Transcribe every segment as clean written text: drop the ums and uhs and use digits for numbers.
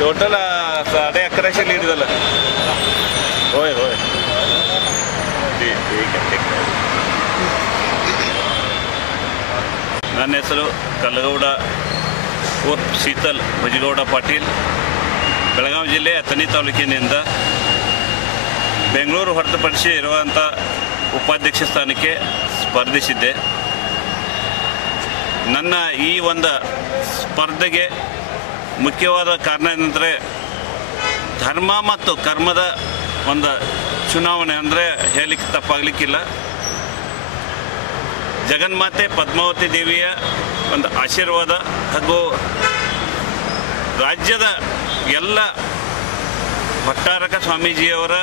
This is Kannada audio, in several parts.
टोटल 11.5 लीड झालं होय होय ठीक आहे ನನ್ನ ಹೆಸರು ಕಲ್ಲಗೌಡ ಉರ್ಫ್ ಶೀತಲ್ ಭುಜಗೌಡ ಪಾಟೀಲ್ ಬೆಳಗಾವಿ ಜಿಲ್ಲೆ ಅಥಣಿ ತಾಲೂಕಿನಿಂದ ಬೆಂಗಳೂರು ಹೊರತುಪಡಿಸಿ ಇರುವಂಥ ಉಪಾಧ್ಯಕ್ಷ ಸ್ಥಾನಕ್ಕೆ ಸ್ಪರ್ಧಿಸಿದ್ದೆ. ನನ್ನ ಈ ಒಂದು ಸ್ಪರ್ಧೆಗೆ ಮುಖ್ಯವಾದ ಕಾರಣ ಏನಂದರೆ ಧರ್ಮ ಮತ್ತು ಕರ್ಮದ ಒಂದು ಚುನಾವಣೆ ಅಂದರೆ ಹೇಳಲಿಕ್ಕೆ ತಪ್ಪಾಗಲಿಕ್ಕಿಲ್ಲ. ಜಗನ್ಮಾತೆ ಪದ್ಮಾವತಿ ದೇವಿಯ ಒಂದು ಆಶೀರ್ವಾದ ಹಾಗೂ ರಾಜ್ಯದ ಎಲ್ಲ ಭಟ್ಟಾರಕ ಸ್ವಾಮೀಜಿಯವರ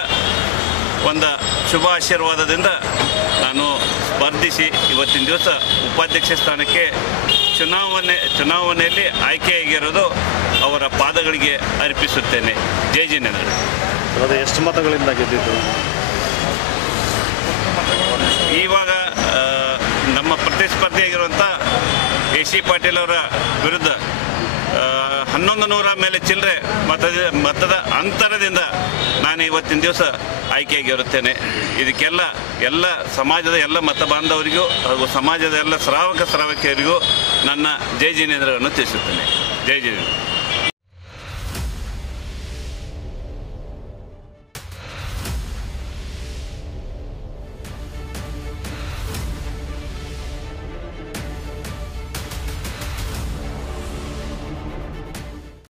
ಒಂದು ಶುಭ ಆಶೀರ್ವಾದದಿಂದ ನಾನು ಸ್ಪರ್ಧಿಸಿ ಇವತ್ತಿನ ದಿವಸ ಉಪಾಧ್ಯಕ್ಷ ಸ್ಥಾನಕ್ಕೆ ಚುನಾವಣೆಯಲ್ಲಿ ಆಯ್ಕೆಯಾಗಿರೋದು ಅವರ ಪಾದಗಳಿಗೆ ಅರ್ಪಿಸುತ್ತೇನೆ. ಜೈ ಜಿನೇಂದ್ರ. ಅದು ಎಷ್ಟು ಮತಗಳಿಂದ ಗೆದ್ದಿದ್ದು? ಇವಾಗ ನಮ್ಮ ಪ್ರತಿಸ್ಪರ್ಧಿಯಾಗಿರುವಂಥ AC ಪಾಟೀಲ್ ಅವರ ವಿರುದ್ಧ 1100 ಮೇಲೆ ಚಿಲ್ಲರೆ ಮತದ ಅಂತರದಿಂದ ನಾನು ಇವತ್ತಿನ ದಿವಸ ಆಯ್ಕೆಯಾಗಿರುತ್ತೇನೆ. ಇದಕ್ಕೆಲ್ಲ ಎಲ್ಲ ಸಮಾಜದ ಎಲ್ಲ ಮತ ಬಾಂಧವರಿಗೂ ಹಾಗೂ ಸಮಾಜದ ಎಲ್ಲ ಶ್ರಾವಕಿಯರಿಗೂ ನನ್ನ ಜೈ ಜಿನೇಂದ್ರವನ್ನು ತಿಳಿಸುತ್ತೇನೆ. ಜೈ ಜಿನೇಂದ್ರ.